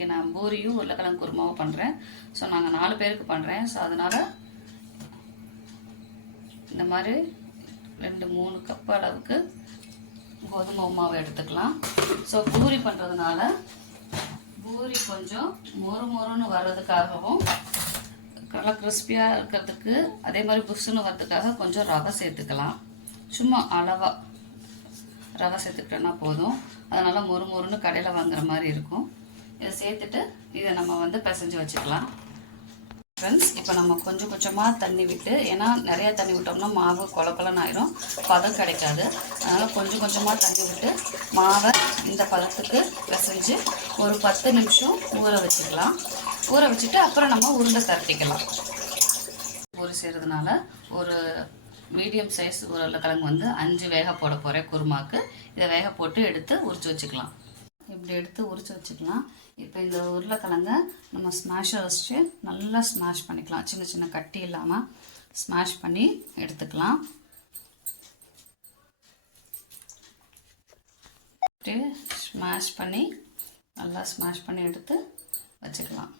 இன்றைக்கி நான் பூரியும் உருளைக்கிழங்கு குருமாவும் பண்ணுறேன். ஸோ நாங்கள் 4 பேருக்கு பண்ணுறேன். ஸோ அதனால் இந்த மாதிரி 2-3 கப் அளவுக்கு கோதுமை மாவு எடுத்துக்கலாம். ஸோ பூரி பண்ணுறதுனால பூரி கொஞ்சம் மொறுன்னு வர்றதுக்காகவும் நல்லா கிறிஸ்பியாக இருக்கிறதுக்கு, அதே மாதிரி புஷ்ஷுன்னு வர்றதுக்காக கொஞ்சம் ரவை சேர்த்துக்கலாம். சும்மா அளவாக ரவை சேர்த்துக்கிட்டோன்னா போதும். அதனால் மொறுன்னு கடையில் வாங்குற மாதிரி இருக்கும். இதை சேர்த்துட்டு இதை நம்ம பிசைஞ்சு வச்சுக்கலாம். ஃப்ரெண்ட்ஸ், இப்போ நம்ம கொஞ்சம் கொஞ்சமாக தண்ணி விட்டு, ஏன்னா நிறையா தண்ணி விட்டோம்னா மாவு கொலன்னு ஆயிரும், பதம் கிடைக்காது. அதனால் கொஞ்சம் கொஞ்சமாக தண்ணி விட்டு மாவை இந்த பதத்துக்கு பிசைஞ்சு ஒரு 10 நிமிஷம் ஊற வச்சுக்கலாம். ஊற வச்சுட்டு அப்புறம் நம்ம உருண்டை தரட்டிக்கலாம். பூரி செய்கிறதுனால ஒரு மீடியம் சைஸ் உருளைக்கிழங்கு 5 வேக போட போகிறேன் குருமாக்கு. இதை வேக போட்டு எடுத்து உரிச்சு வச்சுக்கலாம். இப்படி எடுத்து உரிச்சு வச்சுக்கலாம். இப்போ இந்த உருளைக்கிழங்க நம்ம ஸ்மாஷை வச்சு நல்லா ஸ்மாஷ் பண்ணிக்கலாம். சின்ன சின்ன கட்டி இல்லாமல் ஸ்மாஷ் பண்ணி எடுத்துக்கலாம். ஸ்மாஷ் பண்ணி நல்லா ஸ்மாஷ் பண்ணி எடுத்து வச்சுக்கலாம்.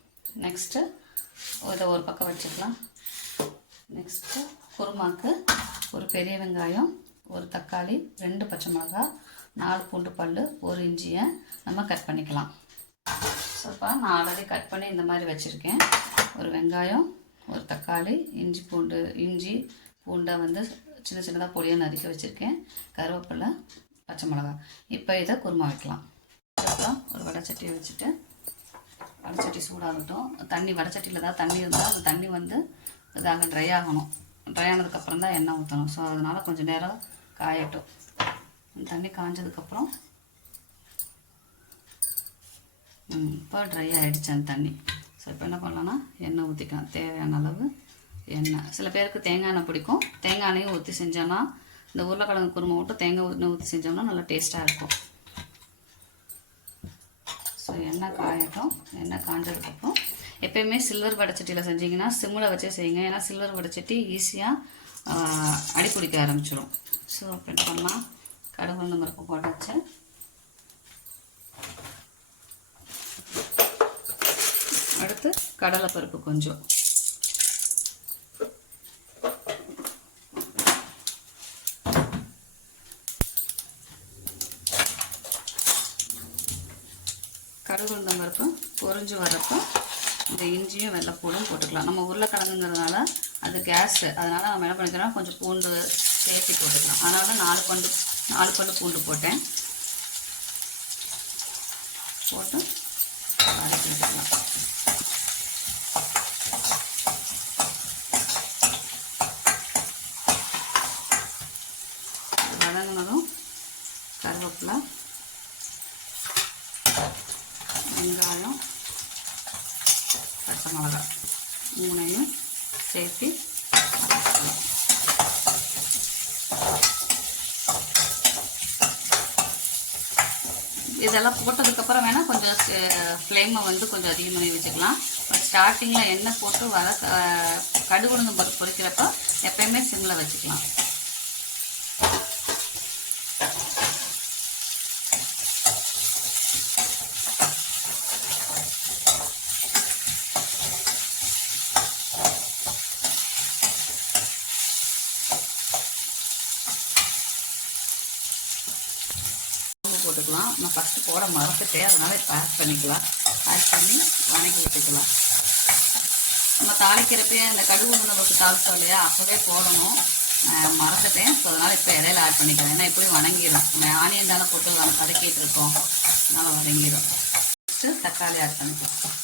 நெக்ஸ்ட்டு இதை ஒரு பக்கம் வச்சுக்கலாம். நெக்ஸ்ட்டு குருமாக்கு ஒரு பெரிய வெங்காயம், ஒரு தக்காளி, 2 பச்சை மிளகாய், 4 பூண்டு பல், 1 இஞ்சியை நம்ம கட் பண்ணிக்கலாம். ஸோ இப்போ நான் ஆல்ரெடி கட் பண்ணி இந்த மாதிரி வச்சுருக்கேன். ஒரு வெங்காயம், ஒரு தக்காளி, இஞ்சி பூண்டை சின்ன சின்னதாக பொடியாக நறுக்கி வச்சுருக்கேன். கருவேப்பிலை, பச்சை மிளகாய். இப்போ இதை குருமா வைக்கலாம். அப்புறம் ஒரு வடைச்சட்டியை வச்சுட்டு வடைச்சட்டி சூடாகட்டும். தண்ணி வடைச்சட்டியில் தான் தண்ணி இருந்தால் அந்த தண்ணி இதாக ட்ரை ஆகணும். ட்ரை ஆனதுக்கப்புறம் தான் எண்ணெய் ஊற்றணும். ஸோ அதனால் கொஞ்சம் நேரம் காயட்டும். தண்ணி காஞ்சதுக்கப்புறம் இப்போ ட்ரை ஆகிடுச்சு அந்த தண்ணி. ஸோ இப்போ என்ன பண்ணலான்னா எண்ணெய் ஊற்றிக்கலாம். தேவையான அளவு எண்ணெய். சில பேருக்கு தேங்காய் எண்ணெய் பிடிக்கும். தேங்காய் எண்ணெயும் ஊற்றி செஞ்சோன்னா, இந்த உருளைக்கிழங்கு குருமா விட்டு தேங்காய் எண்ணெய் ஊற்றி செஞ்சோம்னா நல்லா டேஸ்ட்டாக இருக்கும். ஸோ எண்ணெய் காயட்டும். எண்ணெய் காஞ்சதுக்கப்புறம் எப்பயுமே சில்வர் வடைச்சட்டியில் செஞ்சிங்கன்னா சிம்மில் வச்சே செய்யுங்க. ஏன்னா சில்வர் வடைச்சட்டி ஈஸியாக அடி பிடிக்க ஆரம்பிச்சிடும். ஸோ இப்போ என்ன பண்ணலாம், கடுகு உளுந்தம் பருப்பு போட்டாச்சு. அடுத்து கடலைப்பருப்பு கொஞ்சம், கடுகு உளுந்தம் பருப்பு பொரிஞ்சு வரப்போ இந்த இஞ்சியும் வெள்ளைப்பூடும் போட்டுக்கலாம். நம்ம உருளைக்கிழங்குங்கிறதுனால அது கேஸு, அதனால் நம்ம என்ன பண்ணிக்கிறோம், கொஞ்சம் பூண்டு சேர்த்து போட்டுக்கலாம். அதனால் 4 பல்லு பூண்டு போட்டேன். போட்டு வதக்கி விட்டுக்கலாம். வதங்கினதும் கருவேப்பிலை, வெங்காயம், பச்சை மிளகாய் 3ஐயும் சேர்த்து வதக்கலாம். இதெல்லாம் போட்டதுக்கப்புறம் வேணால் கொஞ்சம் ஃப்ளேமை கொஞ்சம் அதிகம் பண்ணி வச்சுக்கலாம். பட் ஸ்டார்டிங்கில் எண்ணெய் போட்டு கடுகு உளுந்தம் பருப்பு பொரிக்கிறப்ப எப்பயுமே சிம்மில் வச்சுக்கலாம். போட்டுக்கலாம். நான் ஃபஸ்ட்டு போட மறந்துட்டேன், அதனால் இப்போ ஆட் பண்ணிக்கலாம். ஆட் பண்ணி வணக்கி விட்டுக்கலாம். நம்ம தாளிக்கிறப்பே அந்த கடுகு உளுந்தம்பருப்பு தாளிச்சோம் இல்லையா, அப்போவே போடணும், மறந்துட்டேன். ஸோ அதனால் இப்போ இடையில ஆட் பண்ணிக்கலாம். ஏன்னா எப்படியும் வணங்கிடும். நம்ம ஆனியன் தானே போட்டு நம்ம வதக்கிட்டு இருக்கோம், அதனால் வதங்கிடும். ஃபஸ்ட்டு தக்காளி ஆட் பண்ணிக்கலாம்.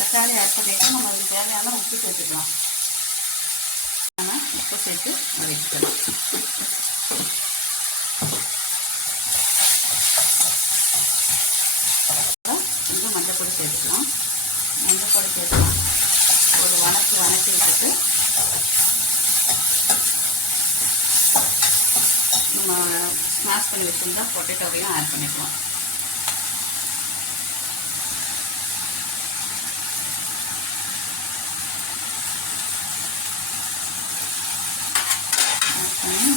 தக்காளி ஆட் பண்ணிட்டு நம்ம அதுக்கு தேவையான உப்பு சேர்த்துக்கலாம். உப்பு சேர்த்து வதக்கிக்கலாம். கொஞ்சம் மஞ்சள் சேர்த்துக்கலாம். மஞ்சள் சேர்த்துக்கலாம். ஒரு வணக்கி விட்டுட்டு நம்ம ஸ்மாஷ் பண்ணி வச்சுருந்தா பொட்டேட்டோவையும் ஆட் பண்ணிக்கலாம்.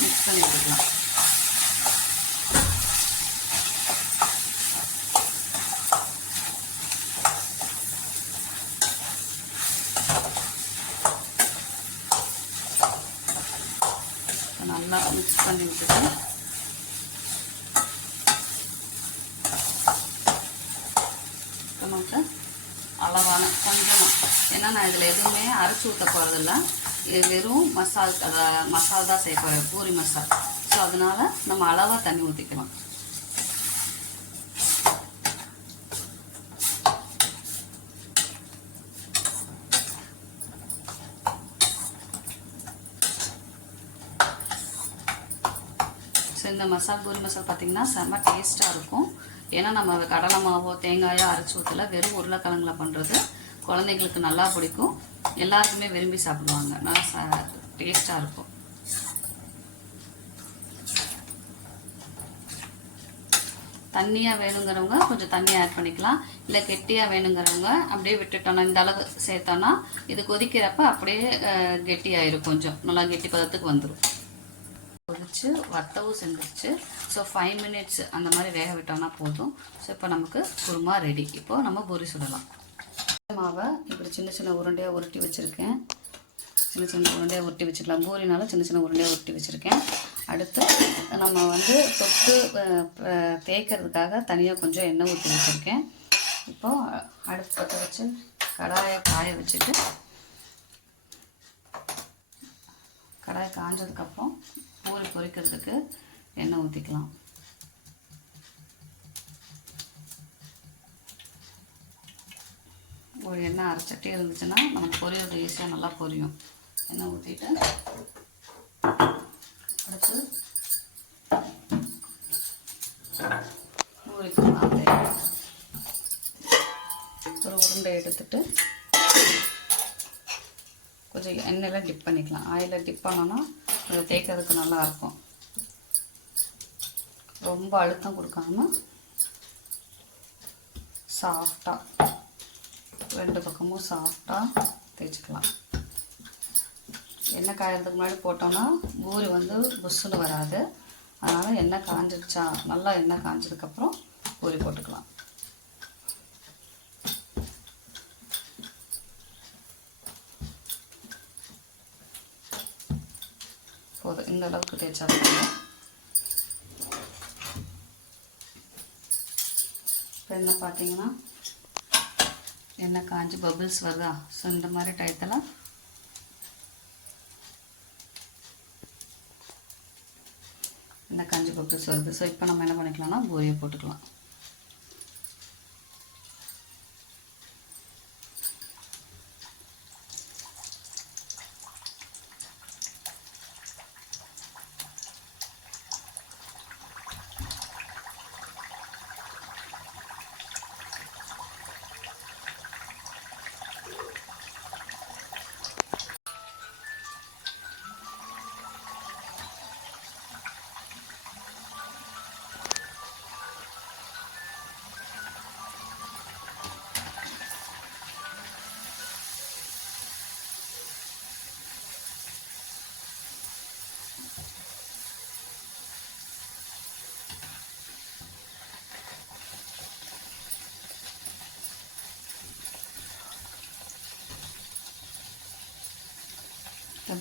மிக்ஸ் பண்ணி விட்டுக்கலாம். பண்ணி விட்டுட்டு நமக்கு அளவான கொஞ்சம், ஏன்னா நான் இதில் எதுவுமே அரைச்சி ஊற்ற போகிறதில்ல, இது வெறும் மசால் தான் செய்ய போகிறேன், பூரி மசால். ஸோ அதனால் நம்ம அளவாக தண்ணி ஊற்றிக்கலாம். ஸோ இந்த பூரி மசால் பார்த்திங்கன்னா செம்ம டேஸ்ட்டாக இருக்கும். ஏன்னா நம்ம கடலை மாவோ தேங்காயோ அரைச்சி ஊற்றல, வெறும் உருளைக்கிழங்குல பண்ணுறது குழந்தைங்களுக்கு நல்லா பிடிக்கும், எல்லாருக்குமே விரும்பி சாப்பிடுவாங்க, நல்லா டேஸ்ட்டாக இருக்கும். தண்ணியாக வேணுங்கிறவங்க கொஞ்சம் தண்ணியாக ஆட் பண்ணிக்கலாம், இல்லை கெட்டியாக வேணுங்கிறவங்க அப்படியே விட்டுட்டோன்னா, இந்த அளவு சேர்த்தோன்னா இது கொதிக்கிறப்ப அப்படியே கெட்டியாயிரும், கொஞ்சம் நல்லா கெட்டி பதத்துக்கு வந்துடும். கொதிச்சு வத்தவும் செஞ்சிருச்சு. ஸோ 5 மினிட்ஸ் அந்த மாதிரி வேக விட்டோம்னா போதும். ஸோ இப்போ நமக்கு குருமா ரெடி. இப்போது நம்ம பூரி சுடலாம். மாவை இப்படி சின்ன சின்ன உருண்டையாக உருட்டி வச்சுருக்கேன். சின்ன சின்ன உருண்டையாக உருட்டி வச்சுக்கலாம், பூரினால சின்ன சின்ன உருண்டையாக உருட்டி வச்சுருக்கேன். அடுத்து நம்ம தொட்டு தேய்க்கிறதுக்காக தனியாக கொஞ்சம் எண்ணெய் ஊற்றி வச்சுருக்கேன். இப்போது அடுப்பு பற்ற வச்சு கடாயை காய வச்சுட்டு, கடாயை காஞ்சதுக்கப்புறம் பூரி பொரிக்கிறதுக்கு எண்ணெய் ஊற்றிக்கலாம். ஒரு எண்ணெய் அரைச்சட்டி இருந்துச்சுன்னா நமக்கு பொரியுறது ஈஸியாக நல்லா பொரியும். எண்ணெய் ஊற்றிட்டு அடுத்து பூரிக்கலாம். ஒரு உருண்டை எடுத்துட்டு கொஞ்சம் எண்ணெயில் டிப் பண்ணிக்கலாம். ஆயிலில் டிப் பண்ணோன்னா அது தேய்க்கிறதுக்கு நல்லாயிருக்கும். ரொம்ப அழுத்தம் கொடுக்காம சாஃப்டாக ரெண்டு பக்கமும் சாஃப்டாக தேய்ச்சிக்கலாம். எண்ணெய் காயறதுக்கு முன்னாடி போட்டோன்னா பூரி புஷ்ஷுன்னு வராது. அதனால் எண்ணெய் காஞ்சிடுச்சா, நல்லா எண்ணெய் காஞ்சதுக்கப்புறம் பூரி போட்டுக்கலாம். போதும், இந்த அளவுக்கு தேய்ச்சா போதும். இப்போ என்ன பார்த்தீங்கன்னா எண்ணெய் காஞ்சி பபிள்ஸ் வருதா? ஸோ இந்த மாதிரி டயத்தில் எண்ணெய் காஞ்சி பபிள்ஸ் வருது. ஸோ இப்போ நம்ம என்ன பண்ணிக்கலாம்னா பூரியை போட்டுக்கலாம்.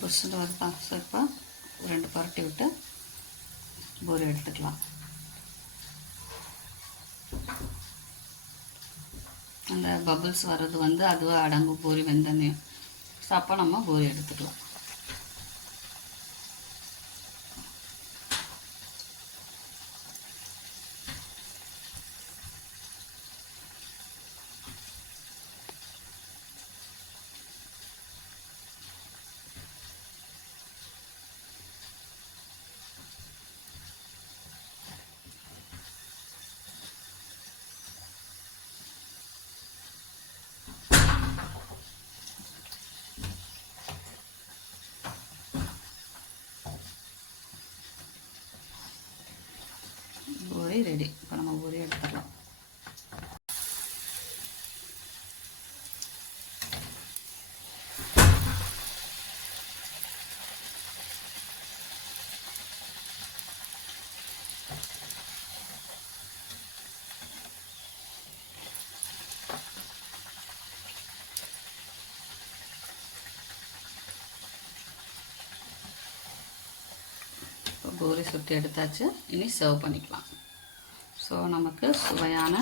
புஷ்ஷுன்னு வருதா? ஸோ இப்போ 2 பரட்டி விட்டு பூரி எடுத்துக்கலாம். அந்த பபிள்ஸ் வர்றது அதுவாக அடங்கும் பூரி வெந்தனே. ஸோ அப்போ நம்ம பூரி எடுத்துக்கலாம். பூரி ரெடி. இப்போ நம்ம பூரி எடுத்துக்கலாம். ஸோ பூரி சுட்டு எடுத்தாச்சு. இனி சர்வ் பண்ணிக்கலாம். ஸோ நமக்கு சுவையான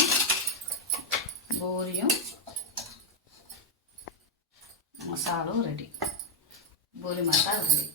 பூரியும் மசாலும் ரெடி. பூரி மசாலா ரெடி.